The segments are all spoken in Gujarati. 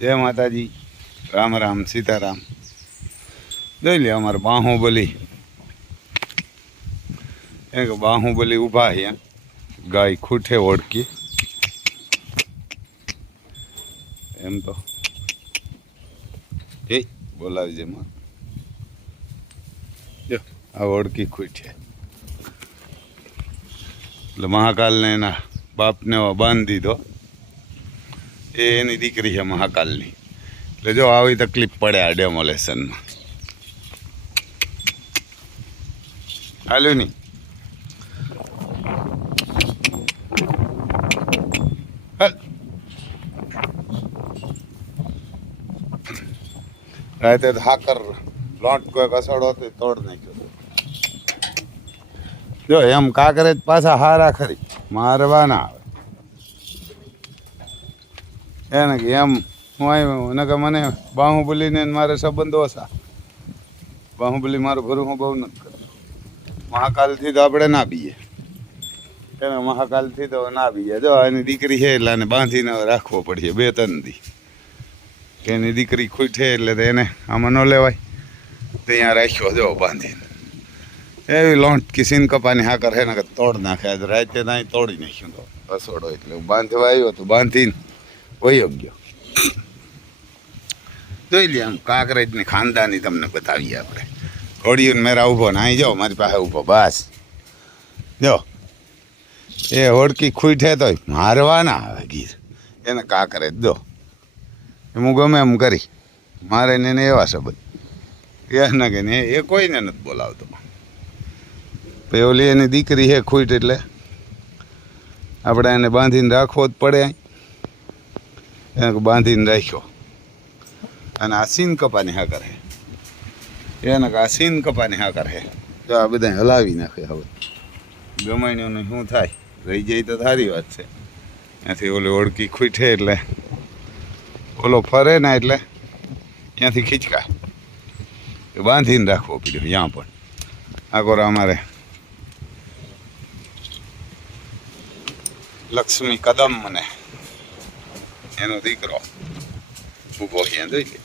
जय माताजी, राम राम सीताराम। જોઈ લે અમારે બાહુબલી બાહુબલી ઊભા અહીંયા ગાય ખૂટે ઓળખી એમ તો એ બોલાવી છે માં જો આ ઓળખી ખૂટે એટલે મહાકાલને એના બાપને બાંધી દીધો એ એની દીકરી છે મહાકાલની એટલે જો આવી તકલીફ પડે આ ડેમોલેશનમાં હાલ્યું નહીં રાતે હાકર લોટ કોઈ કસડો તો તોડ નાખ્યો જો એમ કાંકરેજ પાછા હારા ખરી મારવા ના આવે એને કે એમ હું આવ્યો ને કે મને બાહુબલીને મારે સંબંધો ઓછા બાહુબલી મારું ભરું હું બહુ નથી કરતો મહાકાલથી તો આપણે ના બીએ એને મહાકાલથી તો ના બીએ જો એની દીકરી છે એટલે એને બાંધીને રાખવો પડશે 2-3 દી કે એની દીકરી ખૂટે એટલે તો એને આમાં ન લેવાય તો અહીંયા રાખ્યો જો બાંધીને એવી લોન્ટ કિસીન કપાની હાકર હે ને કે તોડ નાખે આજે રાતે ત્યાં તોડી નાખ્યું તો રસોડો એટલે બાંધવા આવ્યો તો બાંધીને વયો ગયો જોઈ લે આમ કાંકરેજની ખાનદાની તમને બતાવીએ આપણે ઘોડીઓને મેરા ઊભો ને અહીં જાઓ મારી પાસે ઊભો બસ જો એ હોડકી ખૂટે તો મારવા ના આવે ગીર એને કાંકરેજ જો હું ગમે એમ કરી મારે ને એને એવા સંબંધ એને કે ને એ કોઈને નથી બોલાવતો પછી ઓલી એની દીકરી છે ખૂટ એટલે આપણે એને બાંધીને રાખવો જ પડે એને બાંધીને રાખ્યો અને આ સીન કપાની હાકર હે એને આ સીન કપાની હાકર હે તો આ બધા હલાવી નાખે હવે ગમાણીઓને શું થાય રહી જાય તો સારી વાત છે ત્યાંથી ઓલી ઓળકી ખૂટે એટલે ઓલો ફરે ને એટલે ત્યાંથી ખીચકા બાંધીને રાખવો પડ્યો ત્યાં પણ આ કોરા અમારે લક્ષ્મી કદમ મને એનો દીકરો ઊભો છે જોઈ લે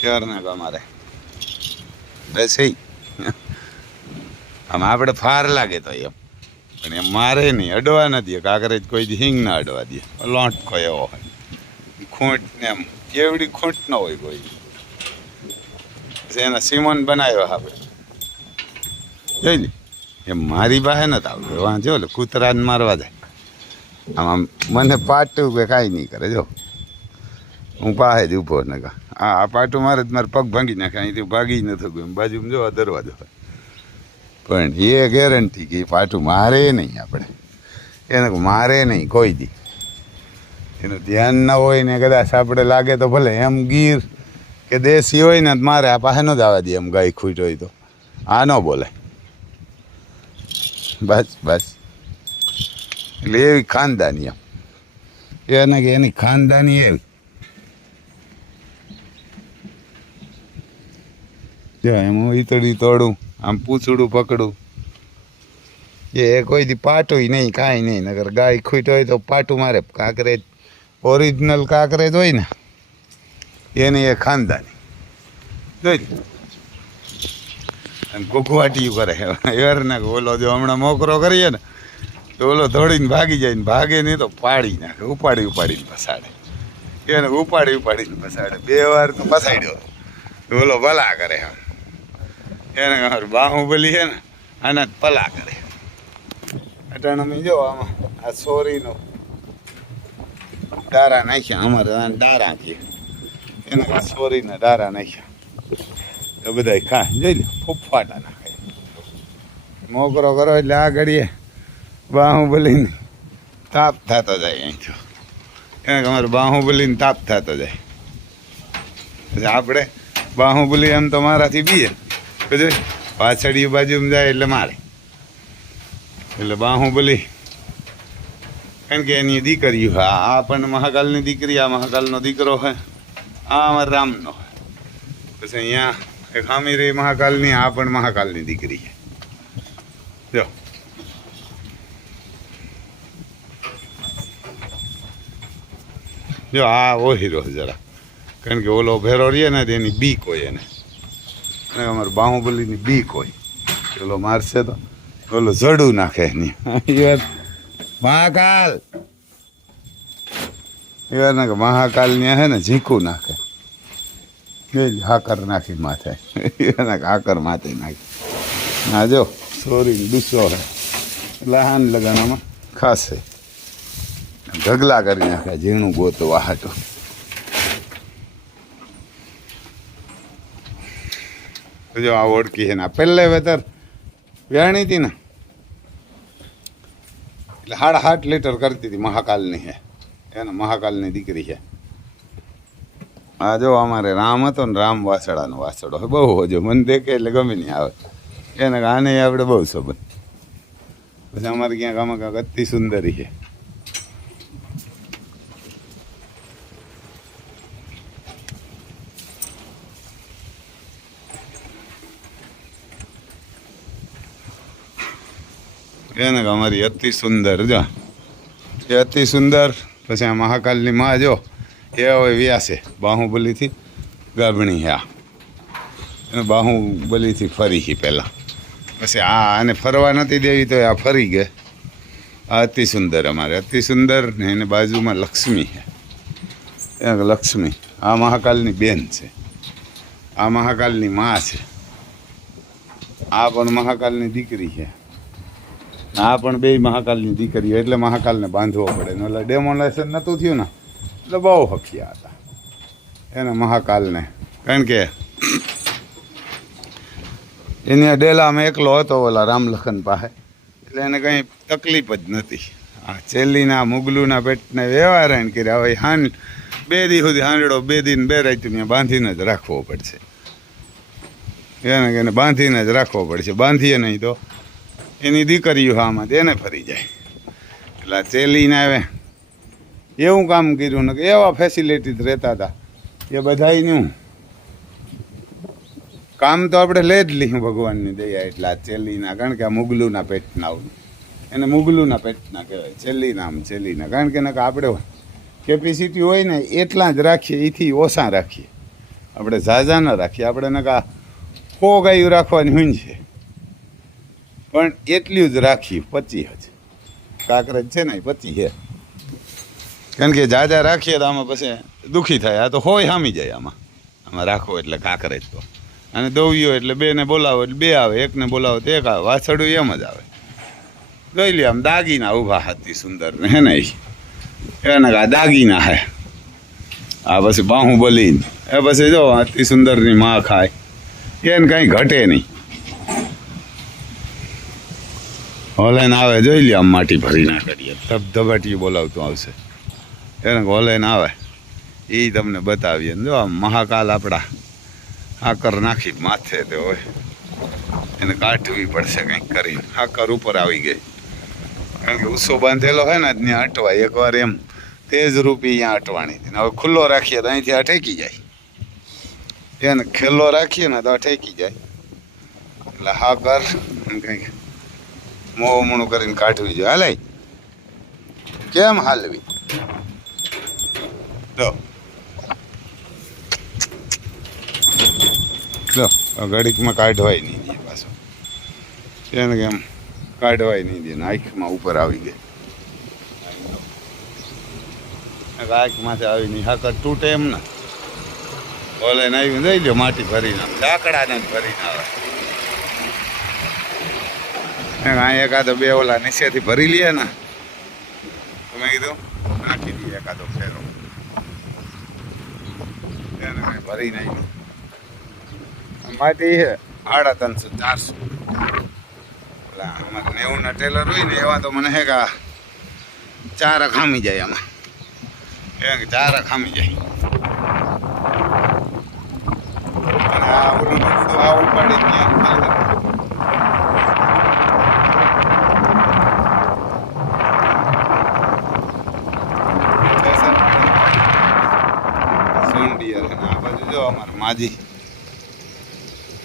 ત્યારના અમારે બસ આમ આપણે ફાર લાગે તો એમ પણ એમ મારે નહીં અડવા ન દે કાંકરેજ કોઈ હિંગ ના અડવા દે લોટ કોઈ એવો હોય ખૂંટ ને એમ કેવડી ખૂંટ ન હોય કોઈ એના સીમન બનાવ્યો આપણે જોઈ લે એમ મારી પાસે નથી આવતું વાં જો લે કૂતરાને મારવા જાય આમ મને પાટું કે કાંઈ નહીં કરે જો હું પાસે જ ઊભો ને આ પાટું મારે જ મારે પગ ભાંગી નાખે અહીંથી ભાગી નથી ગયું બાજુમાં જો દરવાજો હોય પણ એ ગેરંટી કે પાટું મારે નહીં આપણે એને મારે નહીં કોઈ દી એનું ધ્યાન ના હોય ને કદાચ આપણે લાગે તો ભલે એમ ગીર કે દેશી હોય ને મારે આ પાસે ન જ આવવા દે એમ ગાય ખૂટ હોય તો આ ન બોલે બસ બસ એટલે એવી ખાનદાની એમ એને કે એની ખાનદાની એવી જો એમ હું ઈતળી તોડું આમ પૂછડું પકડું એ કોઈ દી પાટું નહીં કાંઈ નહીં નગર ગાય ખૂટ હોય તો પાટું મારે કાંકરેજ ઓરિજિનલ કાંકરેજ હોય ને એની એ ખાનદાની જોઈ અને ઘૂઘવાટીયું કરે એર ને ઓલો જો હમણાં મોકરો કરીએ ને તો ઓલો દોડીને ભાગી જાય ને ભાગે નહીં તો પાડી નાખે ઉપાડીને પસાડે એને ઉપાડીને પસાડે 2 વાર તો પસાડ્યો તો ઓલો ભલા કરે એને બાહુબલી છે ને આના પલા કરે અટાણામાં જો આમાં આ સોરીનો ડારા નાખ્યા અમારે ડારા છે એના સોરીના ડારા નાખ્યા તો બધા ખા જોઈ લે ફૂફાટા નાખે મોકરો કરો એટલે આ ઘડીએ બાહુબલીને તાપ થતો જાય અહીંથી એને અમારે બાહુબલીને તાપ થતો જાય પછી આપણે બાહુબલી એમ તો મારાથી બીએ બધું પાછળ બાજુમાં જાય એટલે મારે એટલે બાહુબલી કારણ કે એની દીકરી હા આ પણ મહાકાલની દીકરી આ મહાકાલનો દીકરો હોય આ અમારા રામનો હોય પછી અહીંયા એક હામી રહી મહાકાલની આ પણ મહાકાલની દીકરી છે જો જો આ ઓ હીરો જરા કારણ કે ઓલો ભેરો રહીએ ને એની બીક હોય એને, અને અમારે બાહુબલીની બીક હોય, ઓલો મારશે તો ઓલો જડું નાખે એની મહાકાલ એવા કે મહાકાલની હે ને ઝીંકું નાખે, હાકર નાખી માથે એના હાકર માથે નાખી. ના જો સોરી ગુસ્સો હે લહાન લગાણામાં ખાશે ઢગલા કરી નાખે ઝીણું ગોતો વાહટો. જો આ ઓળખી છે ને પહેલે વેતર વ્યાણી હતી ને એટલે 8.5 લીટર કરતી હતી, મહાકાલની છે એને, મહાકાલની દીકરી છે. આ જો અમારે રામ હતો ને રામ વાસડાનો વાસડો બહુ હજો મને દેખે એટલે ગમે નહીં આવે એને, આને આપણે બહુ સંબંધ. પછી અમારે ક્યાંક આમાં ક્યાંક અતિ સુંદરી છે. એને અમારી અતિ સુંદર જો એ અતિ સુંદર. પછી આ મહાકાલની માં જો એ હવે વ્યાસે બાહુબલીથી ગાભણી છે, આ બાહુબલીથી ફરી છે પહેલાં. પછી આ આને ફરવા નથી દેવી તો આ ફરી ગઈ. આ અતિ સુંદર અમારે અતિ સુંદર ને એને બાજુમાં લક્ષ્મી છે, લક્ષ્મી આ મહાકાલની બેન છે, આ મહાકાલની માં છે, આ પણ મહાકાલની દીકરી છે, આ પણ બે મહાકાલની દીકરીઓ. એટલે મહાકાલને બાંધવો પડે ને એટલે ડેમોનેશન નહોતું થયું ને એટલે બહુ હખ્યા હતા એને મહાકાલને, કારણ કે એની ડેલામાં એકલો હતો ઓલા રામલખન પાસે, એટલે એને કંઈ તકલીફ જ નથી. આ છેલ્લીના મુગલુના પેટને વ્યવહારણ કર્યા હવે હાન 2 દી સુધી હાંડડો 2 દિન 2 રાત બાંધીને જ રાખવો પડશે એને બાંધીને જ રાખવો પડશે. બાંધીએ નહીં તો એની દીકરીઓ આમાં એને ફરી જાય. એટલે ચેલીને આવે એવું કામ કર્યું ને કે એવા ફેસિલિટી રહેતા હતા એ બધાયનું કામ તો આપણે લે જ લઈએ ભગવાનની દયા. એટલે આ ચેલીના, કારણ કે આ મુગલુના પેટના એને મુગલુના પેટના કહેવાય, ચેલીના આમ ચેલીના, કારણ કે આપણે કેપેસિટી હોય ને એટલા જ રાખીએ, એથી ઓછા રાખીએ આપણે, ઝાઝા ન રાખીએ. આપણે નકા 100 ગાયું રાખવાની હોય છે પણ એટલું જ રાખીએ, 25 જ કાંકરેજ છે ને 25 છે, કારણ કે જાજા રાખીએ તો આમાં પછી દુઃખી થાય. આ તો હોય સામી જાય આમાં રાખો એટલે કાંકરેજ તો, અને દોવ્યો એટલે 2 ને બોલાવો એટલે 2 આવે, 1 ને બોલાવો તો 1 આવે, વાછડું એમ જ આવે. જોઈ લે આમ દાગીના ઊભા હતી સુંદર ને હે ને એને આ દાગીના હે. આ પછી બાહુબલી એ પછી જો અતિ સુંદરની માં ખાય એને કાંઈ ઘટે નહીં. હોલેન આવે જોઈ લે આમ માટી ભરી ના કરીએ ધબધબાટીયું બોલાવતું આવશે એને હોલેન આવે એ તમને બતાવીએ. જો આમ મહાકાલ આપણા હાકર નાખી માથે તે હોય એને કાઢવી પડશે કંઈક કરીને. હાકર ઉપર આવી ગઈ કારણ કે ઉસો બાંધેલો હોય ને ત્યાં અટવાય. એકવાર એમ તેજ રૂપી અહીંયા અટવાની હતી. હવે ખુલ્લો રાખીએ તો અહીંથી આ ઠેકી જાય, એને ખેલ્લો રાખીએ ને તો આ ઠેકી જાય. એટલે હાકર કંઈક મોમણું કરીને કાઢવી જોઈએ. હાલે કેમ હાલવી જો ઘડીકમાં કાઢવાય નહીં દે પાછો, એને કેમ કાઢવાય નહીં દે ને આંખમાં ઉપર આવી ગઈ, આંખમાંથી આવી નહીં. હાકર તૂટે એમ ને ઓલે આવી જઈ લો માટી ભરીને ઢાકડાને જ ભરીને આવે. અહીંયા એકાદો 2 ઓલા નીચેથી ભરી લઈએ ને તમે કીધું નાખી દઈએ એકાદો ફેરો એને કાંઈ ભરી નાખી. માટી 350 400 ઓલા અમારે 90ના ટેલર હોય ને એવા તો મને હે કે 4 ખામી જાય આમાં, એ 4 ખામી જાય. અને આ ઓલું બધું આ ઉપાડી ત્યાં માજી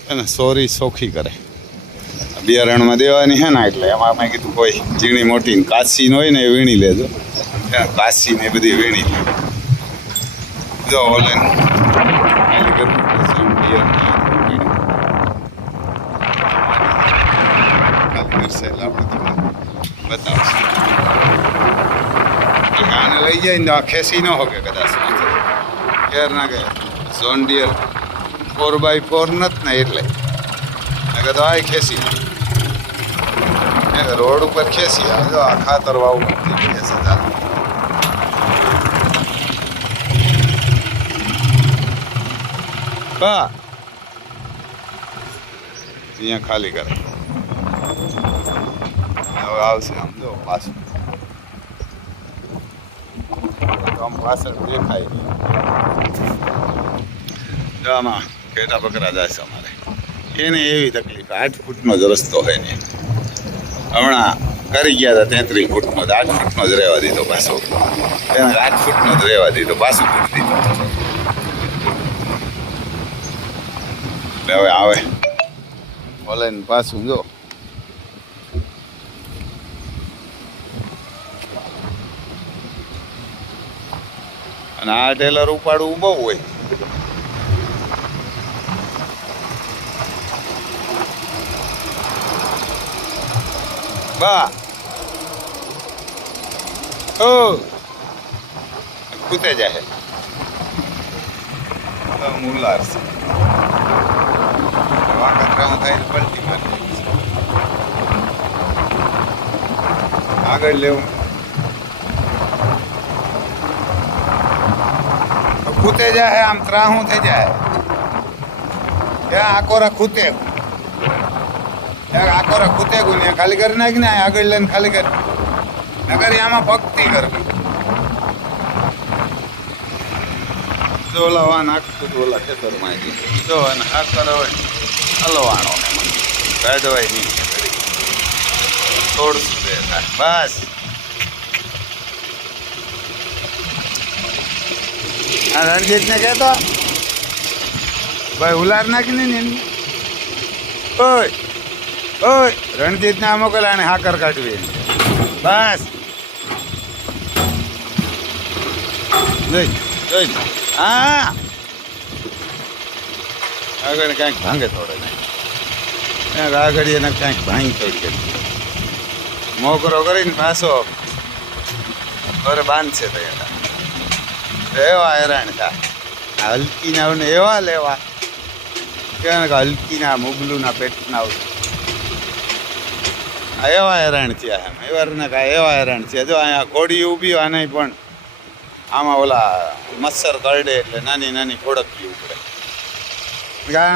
એને સોરી સોખી કરે બિયારણમાં દેવાની છે ને, એટલે એમાં મેં કીધું કોઈ ઝીણી મોટી કાચી હોય ને એ વીણી લેજો. કાચી ને એ બધી વીણી લે જો ઓલે ખાલી કરવું ખાલી કરશે એટલે આપણે તમને બતાવશું. આને લઈ જાય ને તો આ ખેંચી ન હોકે કદાચ કેર ના કે ઝોન ડિયર 4x4 નથી ને એટલે તો આ ખેંચી રોડ ઉપર ખેંચી આવે જો આ ખાતર વાવું સદા હા અહીંયા ખાલી કરે હવે આવશે આમ જો પાછું આમ પાછળ દેખાય જો આમાં ઘેટા બકરા જાય છે અમારે એને એવી તકલીફ 8 ફૂટનો જ રસ્તો હોય ને હમણાં કરી ગયા હતા 33 ફૂટનો 8 ફૂટનો જ રહેવા દીધો પાછો એને 8 ફૂટનો જ રહેવા દીધો પાછું ફૂટ દીધો હવે આવે ઓલે પાછું જો અને આ ટેલર ઉપાડવું બહુ હોય બા ઓ કૂતે જાય મુલાર છે વાકતરામાં થાય પલટી મારી આગળ લેવું ખૂતે જાય આમ ત્રાહું થઈ જાય ત્યાં આકોરા ખૂતે આકોરા ખૂતે ગુને ખાલી કરી નાખ ને આગળ લઈને ખાલી કરી નગર આમાં ભક્તિ કરવી જો ઓલા વાન આખું ઓલા ખેતરમાં જો અને આ કરો હલવાણો કાઢવાય નહીં થોડું દે બસ આ રણજીતને કહેતો ભાઈ ઉલાર નાખીને ને એની ઓય ઓય રણજીતને આ મોકલા અને હાકર કાઢવી એની બસ જોઈ જોઈ હા આગળ ક્યાંક ભાંગે થોડે નહીં આગળ એને ક્યાંક ભાંગી થોડી મોકરો કરીને પાછો ઘરે બાંધશે તો એવા હેરાન થાય હલકીના ને એવા લેવા કે હલકીના મુગલુના પેટના એવા હેરાન થયા એમ એવા હેરાન થયા જો અહીંયા ઘોડી ઊભી આને પણ આમાં ઓલા મચ્છર કરડે એટલે નાની નાની ખોડકવી ઉપડે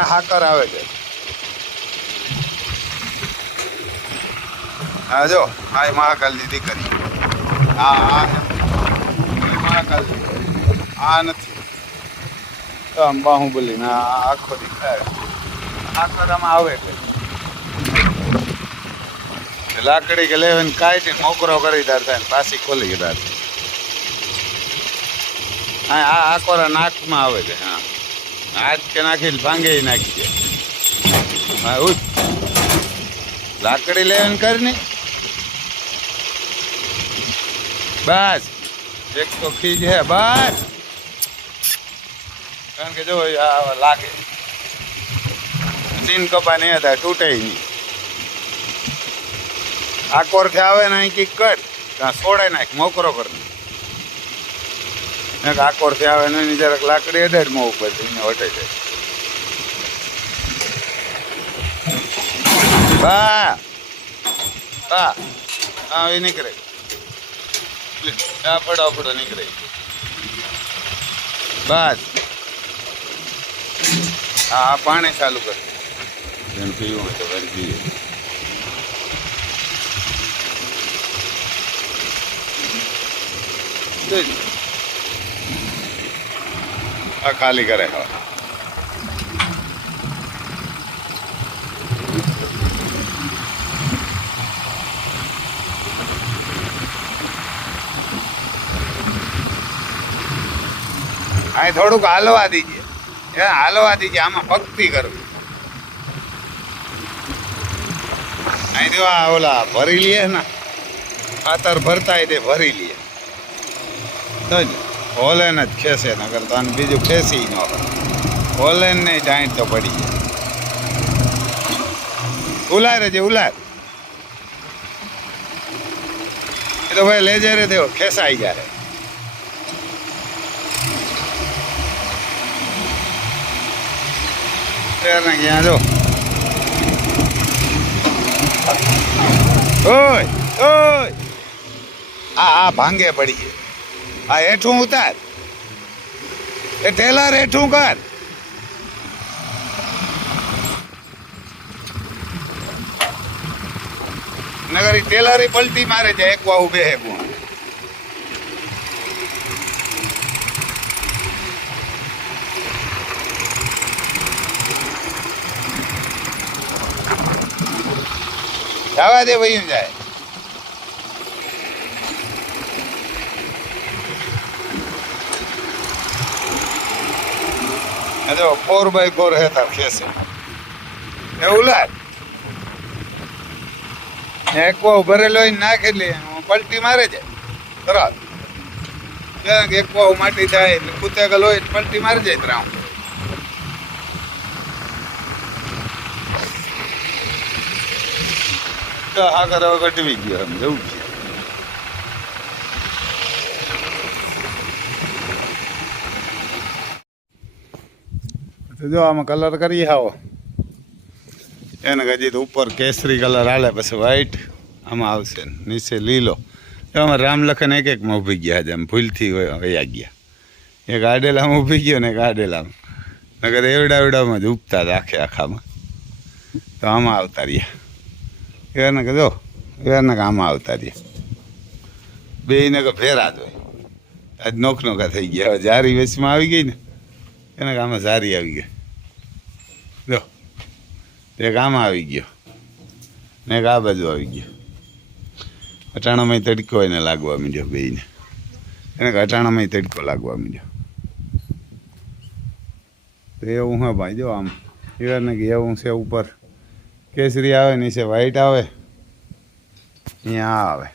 હાકર આવે છે હા જો આ મહાકાલની દીકરી હા મહાકાલની આ નથી આમ બાહુબલી ના આખો દેખાય આખરામાં આવે એટલે લાકડી કે લેવીને કાઢી મોકરો કરી દાર થાય પાછી ખોલી ગઈ હા આ આકોરા નાકમાં આવે છે હા હાથ કે નાખીને ભાંગે નાખી દે હા ઉઠ લાકડી લેવીને કરીને બસ એક તો ખીજ હે બસ કારણ કે જો લાગે સીન કપા નહીં હતા તૂટે નહીં આકોરથી આવે ને અહીં કંઈક કર ત્યાં છોડે નાખ મોકરો કર નાખ આકોરથી આવે ને એની જરાક લાકડી અડાડ માં ઉપર એને હટે જાય બા બા હા એ નીકળે ફટાફટ નીકળે બસ હા પાણી ચાલુ કર જેને પીવું હોય તો કરી પીએ આ ખાલી કરે હવે આ થોડુંક હાલવા દીજે હાલવા દીજે આમાં ભક્તિ કરવી અહીં જો આ ઓલા ભરી લે ને ખાતર ભરતા તે ભરી લે તો હોલેન જ ખેંચે નગર તો આને બીજું ખેંચી ન હોલેન નહીં ટાઈટ તો પડી જાય. ઉલારે છે ઉલાર એ તો ભાઈ લેજે રે થયો ખેંચાઈ જાય. ક્યાં જો ઓય ઓય આ ભાંગે પડી ગઈ. આ હેઠું ઉતાર એ ટેલર હેઠું કર. નગર ટેલર પલટી મારે છે એક વાહુ બે ગુણ. જવા દે ભાઈ જાય. જો 4x4 હે તાર ખેસે એવું લાગ એક વાવ ભરેલો હોય નાખી લે પલટી મારે છે તરત. એક વાવ માટી થાય એટલે કુતેગલ હોય પલટી મારી જાય ત્રાઉ. આગળ હવે કટવી ગયો એમ જવું છે. જો આમાં કલર કરી આવો એને હજી તો ઉપર કેસરી કલર હાલે પછી વ્હાઈટ આમાં આવશે નીચે લીલો. એમાં રામલખન એક એકમાં ઊભી ગયા છે એમ ભૂલથી વયા ગયા. એક આડેલામાં ઊભી ગયો ને એક આડેલામાં નગર એવડામાં જ ઉગતા હતા આખે આખામાં. તો આમાં આવતા રહ્યા એને કે જો એને કે આમાં આવતા રહ્યા બેને કે ફેરા જ હોય. આજ નોખા થઈ ગયા. હવે જારી વેચમાં આવી ગઈ ને એને કે આમાં જારી આવી ગઈ. જો એક આમાં આવી ગયો ને એક આ બાજુ આવી ગયો. અટાણામાં તડકો એને લાગવા માંડ્યો બેને. એને કે અટાણામાં તડકો લાગવા માંડ્યો. તો એવું હા ભાઈ જો આમ એને કે એવું છે ઉપર કેસરી આવે નીચે વ્હાઈટ આવે અહીંયા આવે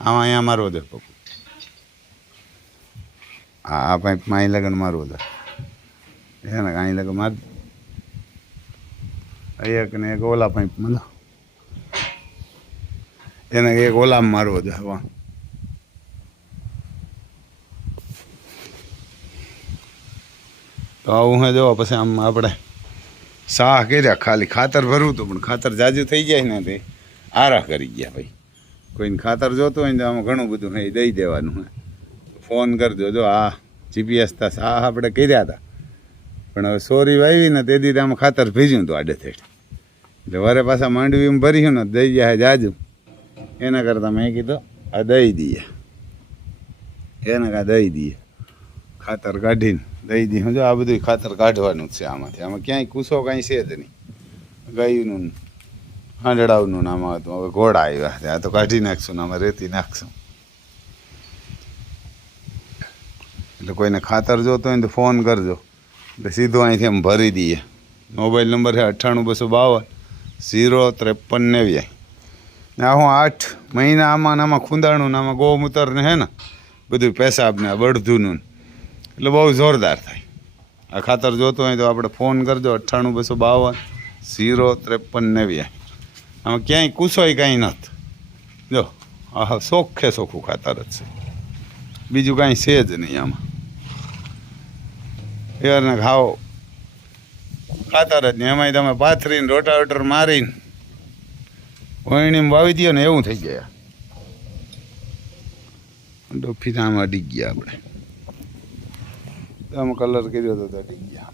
આમાં અહીંયા મારવો દે પપ્પુ. આ પાઇપમાં અહીં લગન મારવો દે એને અહીં લગન માર એક ને એક ઓલા પાઇપમાં લો એને એક ઓલામાં મારવો દે. વાહ તો આવું હે જો પછી આમ આપણે સાહ કર્યા ખાલી ખાતર ભરવું હતું પણ ખાતર જાજુ થઈ જાય ને તે આરા કરી ગયા ભાઈ. કોઈને ખાતર જોતું હોય ને તો આમાં ઘણું બધું હે દઈ દેવાનું હે. ફોન કરજો જો આ જીપીએસ તા સાહ આપણે કર્યા હતા પણ હવે સોરી વાવી ને તે દીધે આમાં ખાતર ભીજ્યું હતું આડે થેડ એટલે વરે પાછા માંડવીમાં ભર્યું ને દઈ જાય જાજુ. એના કરતાં મેં કીધું આ દઈ દઈએ એને કાં દઈ દઈએ ખાતર કાઢીને દઈ દઈએ. જો આ બધું ખાતર કાઢવાનું જ છે આમાંથી. આમાં ક્યાંય કૂસો કાંઈ છે જ નહીં. ગાયનું હાંડડાવનું નામ હતું હવે ઘોડા આવ્યા આ તો કાઢી નાખશું ને આમાં રેતી નાખશું. એટલે કોઈને ખાતર જોતો હોય તો ફોન કરજો એટલે સીધું અહીંથી એમ ભરી દઈએ. મોબાઈલ નંબર છે 9822505399. આ હું 8 મહિના આમાં આમાં ખૂંદાણું ને આમાં ગૌમૂત્ર ને હે ને બધું પેશાબ ને બળધુનું એટલે બહુ જોરદાર થાય. આ ખાતર જોતો હોય તો આપણે ફોન કરજો 9822505399. આમાં ક્યાંય કૂસોય કાંઈ નથી. જો આ ચોખ્ખે ચોખ્ખું ખાતર જ છે બીજું કાંઈ છે જ નહીં આમાં. એને ખાઓ ખાતર જ નહીં. એમાંય તમે પાથરીને રોટાવેટર મારીને વણીમાં વાવી દો ને એવું થઈ ગયા. ડોફીનામાં અડી ગયા આપણે. આમાં કલર કર્યો તો અડી ગયા.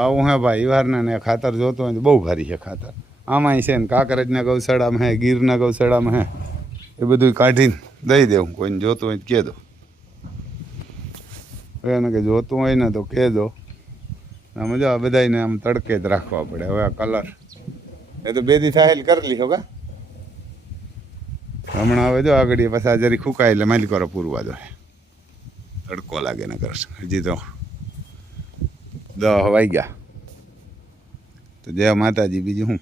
આવું હે ભાઈ વારના ને ખાતર જોતો હોય તો બહુ ભારી છે ખાતર. આમાંય છે ને કાંકરેજના ગૌશાળામાં હે ગીરના ગૌશાળામાં હે એ બધું કાઢીને દઈ દેવું. કોઈને જોતું હોય તો કહેજો. એને કે જોતું હોય ને તો કહેજો. આમ જો આ બધાને આમ તડકે જ રાખવા પડે. હવે આ કલર એ તો બે દી થાય કરી લીધો કા હમણાં. હવે જો આગળ પાછા જરી ફૂંકાય એટલે માલી કરો પૂરવા દો. તડકો લાગે ને કરશે. હજી તો 10 વાગ્યા તો જય માતાજી બીજું હું.